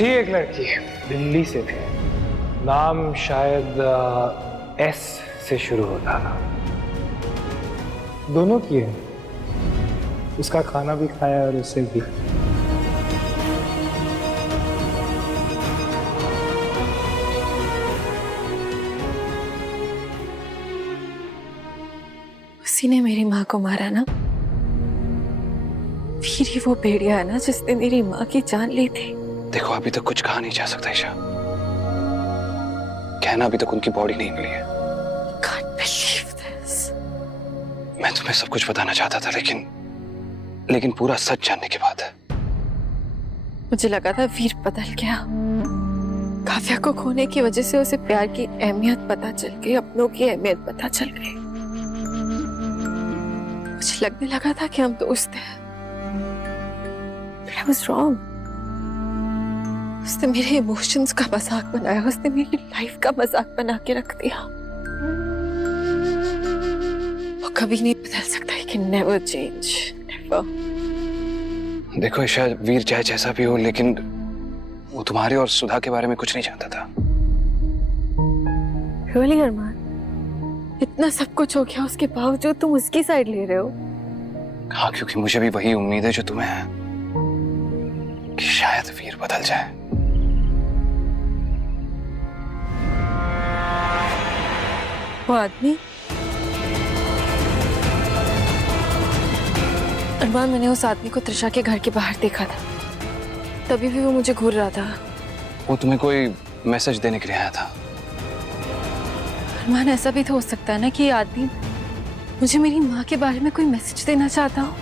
थी एक लड़की, दिल्ली से थी, नाम शायद एस से शुरू होता था। दोनों की है, उसका खाना भी खाया और उससे भी। उसी ने मेरी माँ को मारा ना। फिर ही वो भेड़िया है ना जिसने मेरी माँ की जान ली थी। देखो अभी तक कुछ कहा नहीं जा सकता ईशा, कहना अभी तक उनकी बॉडी नहीं मिली है। Can't believe this. मैं तुम्हें सब कुछ बताना चाहता था लेकिन पूरा सच जानने के बाद। मुझे लगा था वीर बदल गया। काव्या को खोने की वजह से उसे प्यार की अहमियत पता चल गई, अपनों की अहमियत पता चल गई। मुझे लगने लगा था कि हम दोस्त हैं। I was wrong. उसने मेरे इमोशंस का मजाक बनाया, उसने मेरी लाइफ का मजाक बना के रख दिया। वो कभी नहीं बदल सकता, he can never change, never. देखो ईशा, वीर चाहे जैसा भी हो लेकिन वो तुम्हारे और सुधा के बारे में कुछ नहीं जानता था। Really, अरमान? इतना सब कुछ हो गया उसके बावजूद तुम उसकी साइड ले रहे हो? हाँ, क्योंकि मुझे भी वही उम्मीद है जो तुम्हें है कि शायद वीर बदल जाए। वो आदमी? अरमान, मैंने उस आदमी को त्रिशा के घर के बाहर देखा था। तभी भी वो मुझे घूर रहा था। वो तुम्हें कोई मैसेज देने के लिए आया था। अरमान, ऐसा भी तो हो सकता है ना कि ये आदमी मुझे मेरी माँ के बारे में कोई मैसेज देना चाहता हो।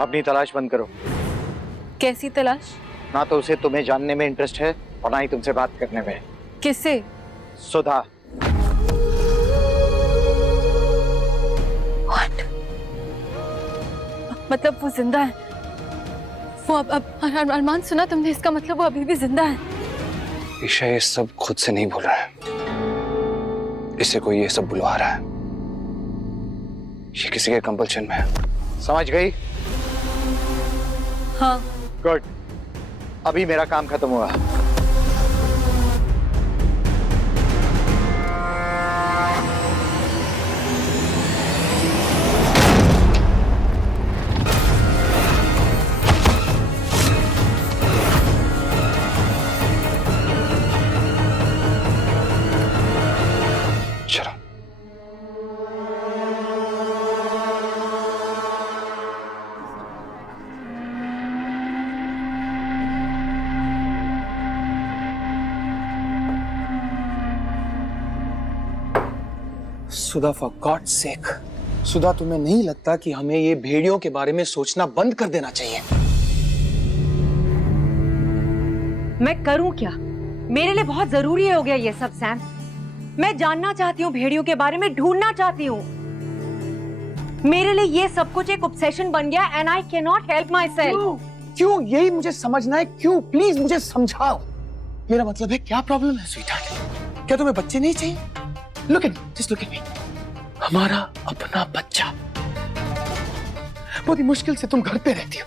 अपनी तलाश बंद करो। कैसी तलाश? ना तो उसे तुम्हें जानने में इंटरेस्ट है और ना ही तुमसे बात करने में। किससे? सुधा। What? मतलब वो जिंदा है? वो अब अरमान, सुना तुमने? इसका मतलब वो अभी भी जिंदा है? ईशा ये सब खुद से नहीं बोल रहा है, इसे कोई ये सब बुलवा रहा है। ये किसी के कंपल्शन में है। समझ गई? हाँ। गुड, अभी मेरा काम खत्म हुआ। चलो। सुधा, फॉर गॉड्स सेक, सुधा, तुम्हें नहीं लगता कि हमें ये भेड़ियों के बारे में सोचना बंद कर देना चाहिए? मैं करूं क्या? मेरे लिए बहुत जरूरी हो गया ये सब सैम। मैं जानना चाहती हूँ भेड़ियों के बारे में, ढूंढना चाहती हूँ। मेरे लिए ये सब कुछ एक ऑब्सेशन बन गया and I can not help my self. क्यों? यही मुझे समझना है, क्यों? प्लीज मुझे समझाओ। मेरा मतलब है, क्या प्रॉब्लम है स्वीटहार्ट? क्या तुम्हें बच्चे नहीं चाहिए? Look at me, just look at me. हमारा अपना बच्चा। बहुत ही मुश्किल से तुम घर पे रहती हो।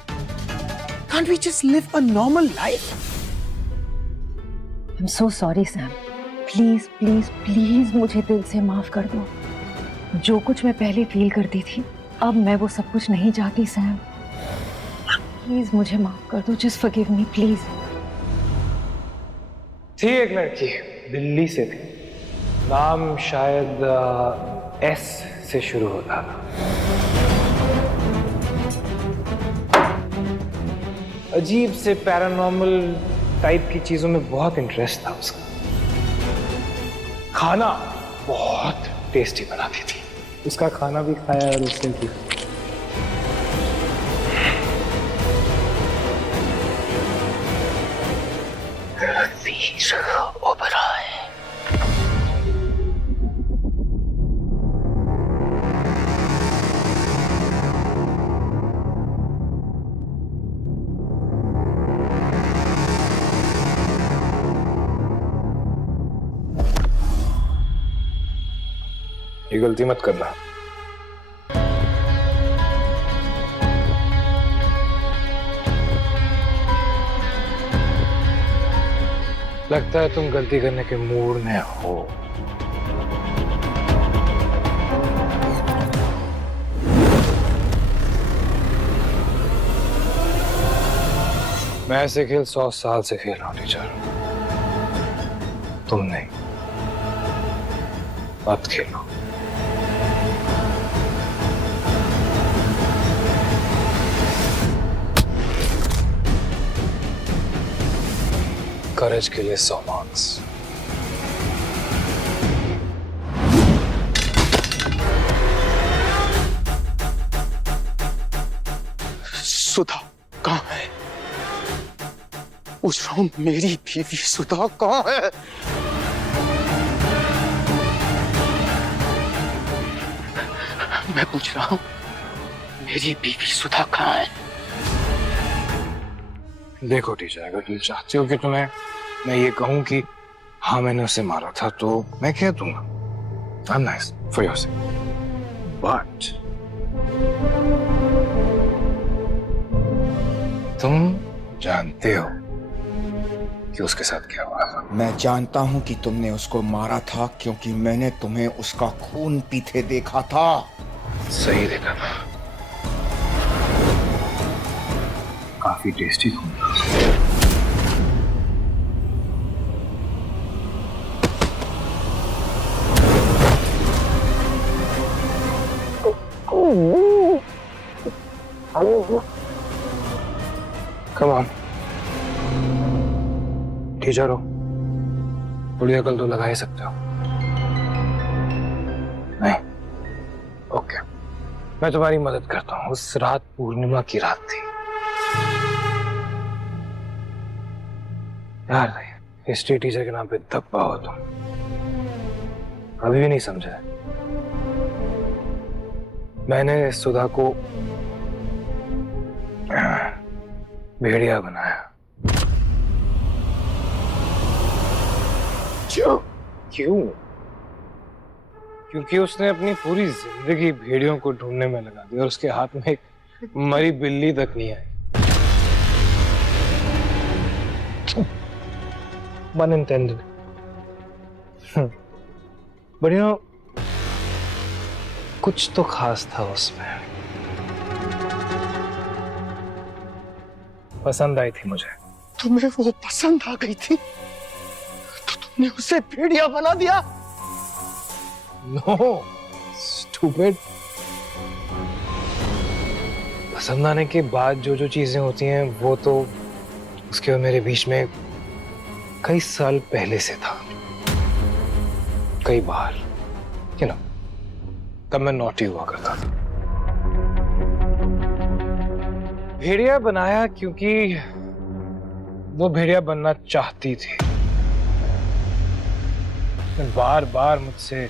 Can't we just live a normal life? I'm so sorry Sam. Please please please मुझे दिल से माफ कर दो। जो कुछ मैं पहले फील करती थी, अब मैं वो सब कुछ नहीं चाहती सैम। प्लीज मुझे माफ कर दो, जस्ट फॉरगिव मी प्लीज। थी एक लड़की, दिल्ली से थी, नाम शायद एस से शुरू होता था। अजीब से पैरानॉर्मल टाइप की चीजों में बहुत इंटरेस्ट था उसका। खाना बहुत टेस्टी बनाती थी, उसका खाना भी खाया और उससे भी। ओबराय। ये गलती मत करना। लगता है तुम गलती करने के मूड में हो। मैं ऐसे खेल 100 साल से खेल रहा हूं टीचर, तुम नहीं। मत खेलो। करेज के लिए 100 मार्क्स। सुधा कहाँ है? पूछ रहा हूं, मेरी बीवी सुधा कहाँ है? मैं पूछ रहा हूं, मेरी बीवी सुधा कहाँ है? देखो टीचर, अगर तुम चाहती हो कि मैं ये कहूं कि हाँ मैंने उसे मारा था, तो मैं कह दूंगा। I'm nice for your sake. But तुम जानते हो कि उसके साथ क्या हुआ था? मैं जानता हूं कि तुमने उसको मारा था क्योंकि मैंने तुम्हें उसका खून पीते देखा था। सही देखा था, काफी टेस्टी खून था। Come on. टीचर हो, थोड़ी अकल तो लगा ही सकते हो। नहीं? ओके, मैं तुम्हारी मदद करता हूँ। उस रात पूर्णिमा की रात थी यार। हिस्ट्री टीचर के नाम पे धब्बा हो तुम, अभी भी नहीं समझा। मैंने सुधा को भेड़िया बनाया। क्यों? क्यों? क्योंकि उसने अपनी पूरी जिंदगी भेड़ियों को ढूंढने में लगा दी और उसके हाथ में एक मरी बिल्ली तक नहीं आई। Unintended. But you know, कुछ तो खास था उसमें। पसंद आई थी मुझे। तुम्हें वो पसंद आ गई थी तो तुमने उसे भेड़िया बना दिया? No, stupid. पसंद आने के बाद जो जो चीजें होती हैं वो तो उसके और मेरे बीच में कई साल पहले से था। कई बार, you know, तब मैं नॉटी हुआ करता था। भेड़िया बनाया क्योंकि वो भेड़िया बनना चाहती थी। बार बार मुझसे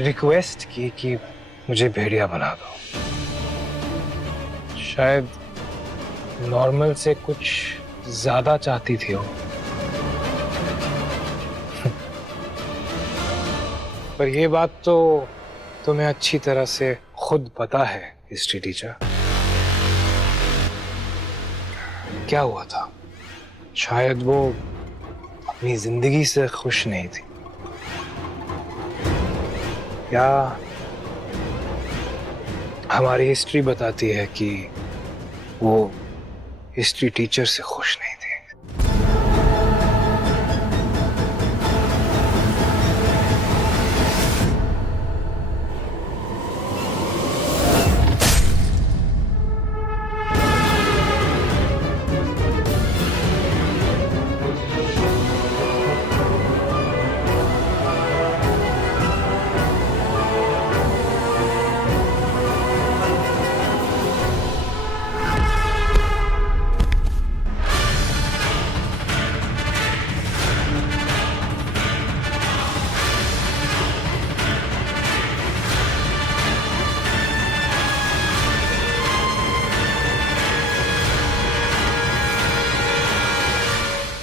रिक्वेस्ट की कि मुझे भेड़िया बना दो। शायद नॉर्मल से कुछ ज्यादा चाहती थी वो। पर ये बात तो तुम्हें अच्छी तरह से खुद पता है हिस्ट्री टीचर। क्या हुआ था? शायद वो अपनी जिंदगी से खुश नहीं थी, या हमारी हिस्ट्री बताती है कि वो हिस्ट्री टीचर से खुश नहीं थी।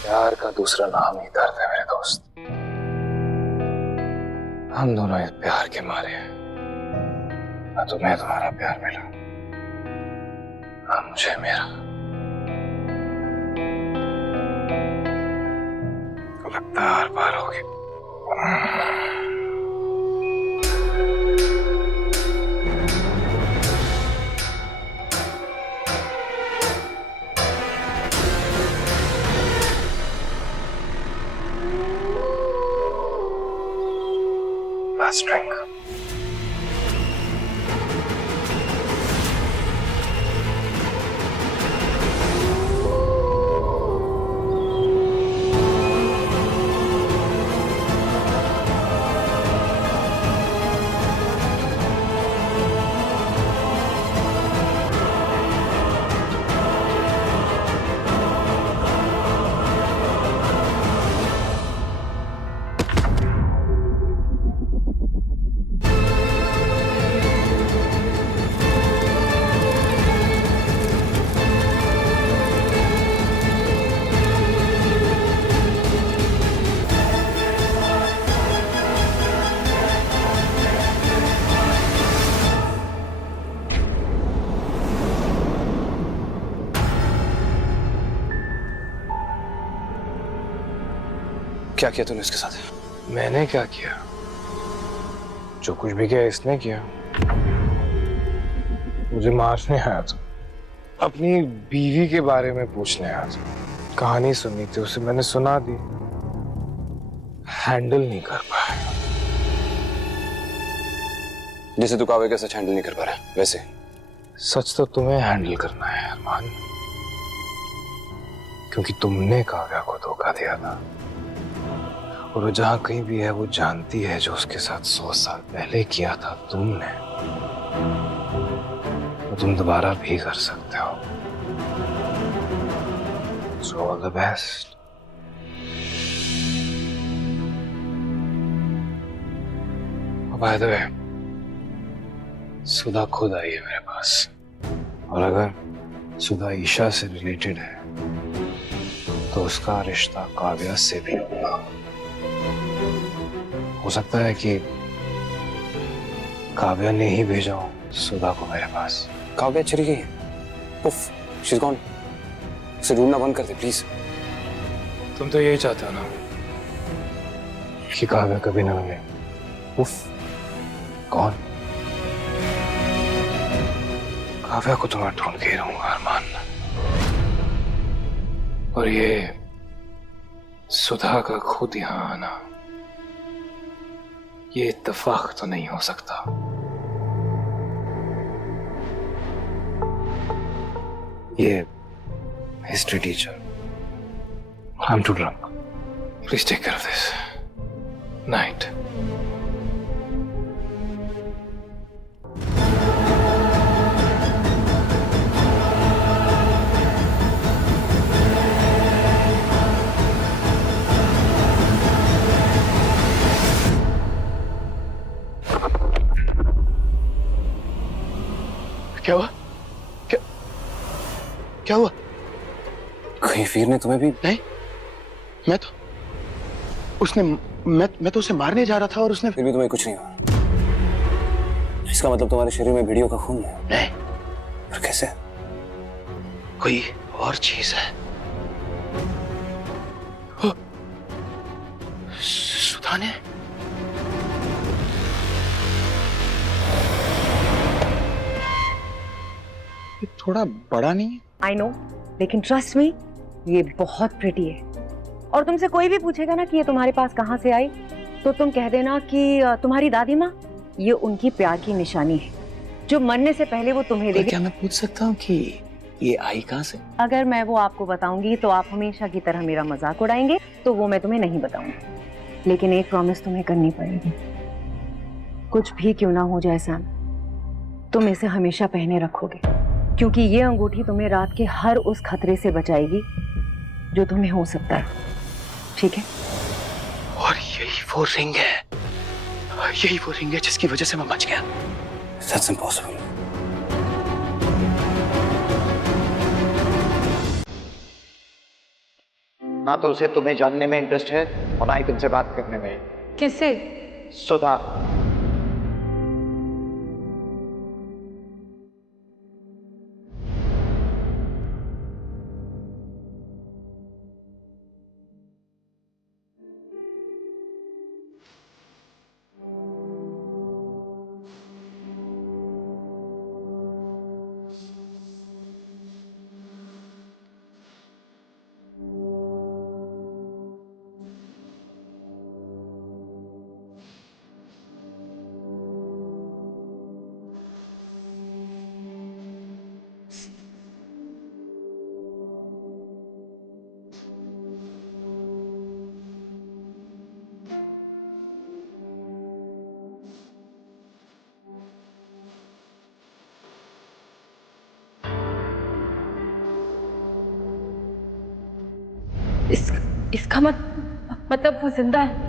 प्यार का दूसरा नाम ही दर्द है मेरे दोस्त। हम दोनों इस प्यार के मारे हैं। ना तुम्हें तुम्हारा प्यार मिला, ना मुझे मेरा। लगता है हर बार होगी। Last drink. क्या किया तूने इसके साथ? मैंने क्या किया? जो कुछ भी किया इसने किया। मुझे मारने आया था, अपनी बीवी के बारे में पूछने आया था, कहानी सुननी थी उसे, मैंने सुना दी, हैंडल नहीं कर पाया। जैसे तू काव्या का सच हैंडल नहीं कर पा रहा वैसे। सच तो तुम्हें हैंडल करना है अरमान, क्योंकि तुमने काव्या को धोखा दिया था और वो जहां कहीं भी है वो जानती है जो उसके साथ 100 साल पहले किया था तुमने, वो तुम दोबारा भी कर सकते हो। So all the best. By the way, सुधा खुद आई है मेरे पास, और अगर सुधा ईशा से रिलेटेड है तो उसका रिश्ता काव्या से भी होगा। हो सकता है कि काव्या ने ही भेजा हो सुधा को मेरे पास। काव्या चली गई है। उफ, शी इज गॉन। उसे ढूंढना बंद कर दे प्लीज। तुम तो यही चाहते हो ना कि काव्या कभी ना मिले। उफ, कौन? काव्या को तो मैं ढूंढ के ही रहूंगा अरमान, और ये सुधा का खुद यहां आना ये इत्तेफाक तो नहीं हो सकता। ये history teacher, I am too drunk, please take care of this. Night. क्या हुआ? क्या हुआ? कहीं वीर ने तुम्हें भी? नहीं, मैं तो उसे मारने जा रहा था और उसने। फिर भी तुम्हें कुछ नहीं हुआ? इसका मतलब तुम्हारे शरीर में भेड़ियों का खून है? नहीं, पर कैसे? कोई और चीज है। ओ, सुधा ने। ये थोड़ा बड़ा नहीं है? आई नो, लेकिन ट्रस्ट मी, ये बहुत प्रिटी है। और तुमसे कोई भी पूछेगा ना कि ये तुम्हारे पास कहाँ से आई, तो तुम कह देना कि तुम्हारी दादी माँ, ये उनकी प्यार की निशानी है जो मरने से पहले वो तुम्हें देगी। क्या मैं पूछ सकता हूँ कि ये आई कहाँ से? अगर मैं वो आपको बताऊंगी तो आप हमेशा की तरह मेरा मजाक उड़ाएंगे, तो वो मैं तुम्हें नहीं बताऊंगी। लेकिन एक प्रॉमिस तुम्हें करनी पड़ेगी, कुछ भी क्यों ना हो जाए सैम, तुम इसे हमेशा पहने रखोगे, क्योंकि ये अंगूठी तुम्हें रात के हर उस खतरे से बचाएगी जो तुम्हें हो सकता है, ठीक है? और यही वो रिंग है जिसकी वजह से मैं बच गया। That's impossible. ना तो उसे तुम्हें जानने में इंटरेस्ट है और ना ही तुमसे बात करने में। किससे? सुधा। इसका मतलब वो जिंदा है।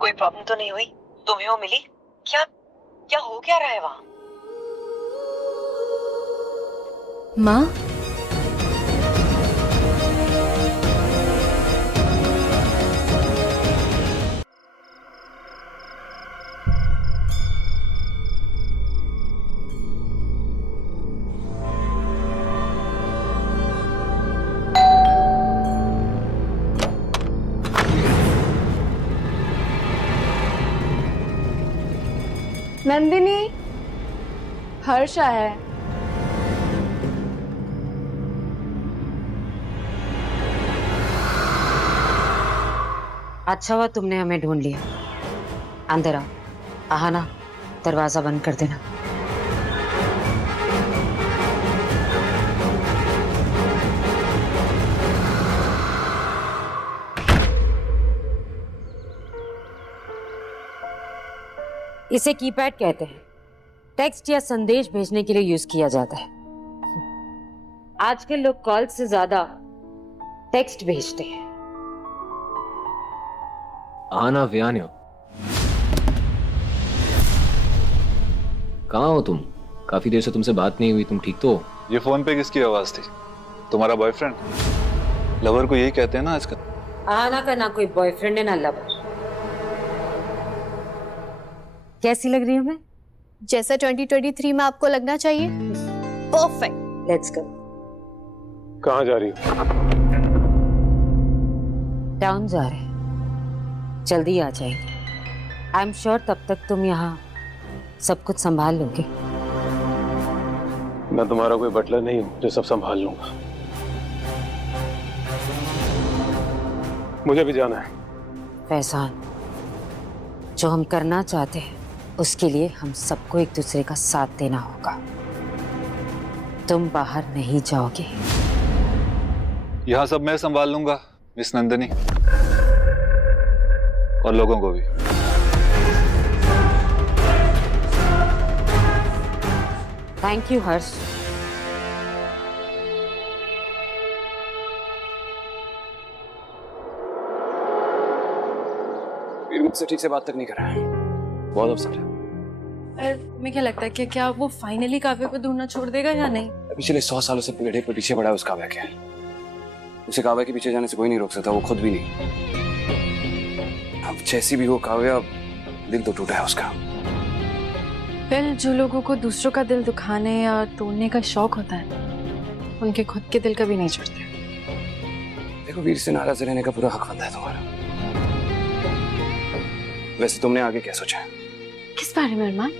कोई प्रॉब्लम तो नहीं हुई? तुम्हें वो मिली? क्या क्या हो क्या रहा है वहां? माँ, नंदिनी, हर्ष आया है। अच्छा हुआ तुमने हमें ढूंढ लिया। अंदर आओ। आहाना, दरवाजा बंद कर देना। इसे कीपैड कहते हैं। टेक्स्ट या संदेश भेजने के लिए यूज किया जाता है। आजकल लोग कॉल से ज्यादा टेक्स्ट भेजते हैं। आना व्यान्यो, कहाँ हो तुम? काफी देर से तुमसे बात नहीं हुई, तुम ठीक तो हो? ये फोन पे किसकी आवाज थी? तुम्हारा बॉयफ्रेंड? लवर को यही कहते हैं ना आजकल। आना का ना कोई बॉयफ्रेंड है ना लवर। कैसी लग रही हूँ मैं? जैसा 2023 में आपको लगना चाहिए, परफेक्ट। Let's go. कहाँ जा रही हो? टाउन जा रहे हैं, जल्दी आ जाएंगे। आई एम श्योर तब तक तुम यहाँ सब कुछ संभाल लोगे। मैं तुम्हारा कोई बटलर नहीं हूँ जो सब संभाल लूंगा। मुझे भी जाना है। फैजान, जो हम करना चाहते हैं उसके लिए हम सबको एक दूसरे का साथ देना होगा। तुम बाहर नहीं जाओगे। यहाँ सब मैं संभाल लूंगा मिस नंदिनी, और लोगों को भी। थैंक यू हर्ष। वीर मुझसे ठीक से बात तक नहीं कर रहा है, बहुत अपसेट है। तुम्हें क्या लगता है कि क्या वो फाइनली काव्य को ढूंढना छोड़ देगा या नहीं? पिछले 100 सालों से पेड़े पे पीछे पड़ा है उसका काव्य। क्या है, उसे काव्य के पीछे जाने से कोई नहीं रोक सकता, वो खुद भी नहीं। अब जैसी भी हो काव्य, दिल तो टूटा है उसका। वेल, जो लोगों को दूसरों का दिल दुखाने या तोड़ने का शौक होता है, उनके खुद के दिल कभी नहीं छूटते। देखो, वीर से नाराज रहने का पूरा हक बनता है तुम्हारा। वैसे तुमने आगे क्या सोचा है? किस बारे में अरमान?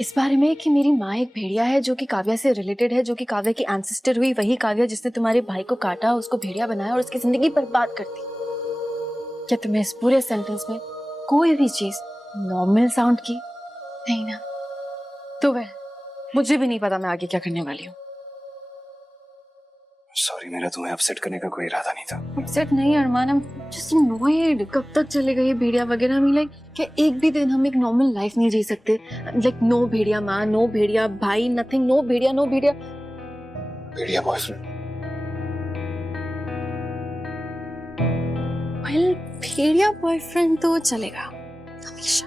इस बारे में कि मेरी माँ एक भेड़िया है जो कि काव्या से रिलेटेड है, जो कि काव्या की एंसेस्टर हुई, वही काव्या जिसने तुम्हारे भाई को काटा, उसको भेड़िया बनाया और उसकी जिंदगी बर्बाद कर दी। क्या तुम्हें इस पूरे सेंटेंस में कोई भी चीज नॉर्मल साउंड की? नहीं ना? तो वह मुझे भी नहीं पता मैं आगे क्या करने वाली हूँ। सॉरी, मेरा तुम्हें अपसेट करने का कोई इरादा नहीं था। अपसेट नहीं अरमान, I'm just annoyed। कब तक चलेगा ये भेड़िया वगैरह? मैं लाइक क्या एक भी दिन हम एक नॉर्मल लाइफ नहीं जी सकते? लाइक नो भेड़िया माँ, नो भेड़िया भाई, नथिंग, नो भेड़िया, नो भेड़िया। भेड़िया बॉयफ्रेंड? वेल, भेड़िया बॉयफ्रेंड तो चलेगा हमेशा।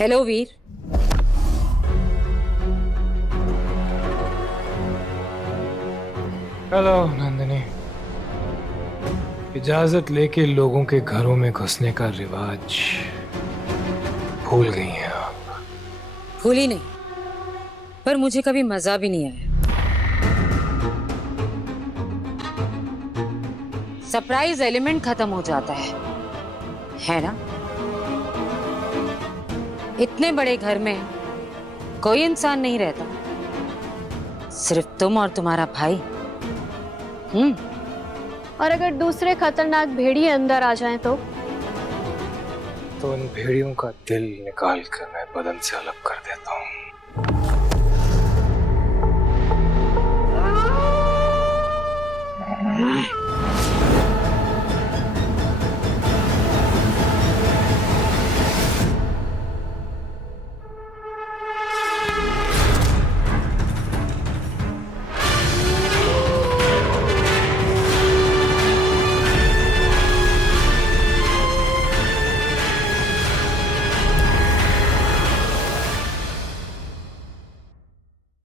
हेलो वीर। हेलो नंदिनी। इजाजत लेके लोगों के घरों में घुसने का रिवाज भूल गई हैं भूली नहीं, पर मुझे कभी मजा भी नहीं आया। सरप्राइज एलिमेंट खत्म हो जाता है ना? इतने बड़े घर में कोई इंसान नहीं रहता, सिर्फ तुम और तुम्हारा भाई। और अगर दूसरे खतरनाक भेड़िए अंदर आ जाएं तो उन भेड़ियों का दिल निकाल कर मैं बदन से अलग कर देता हूँ।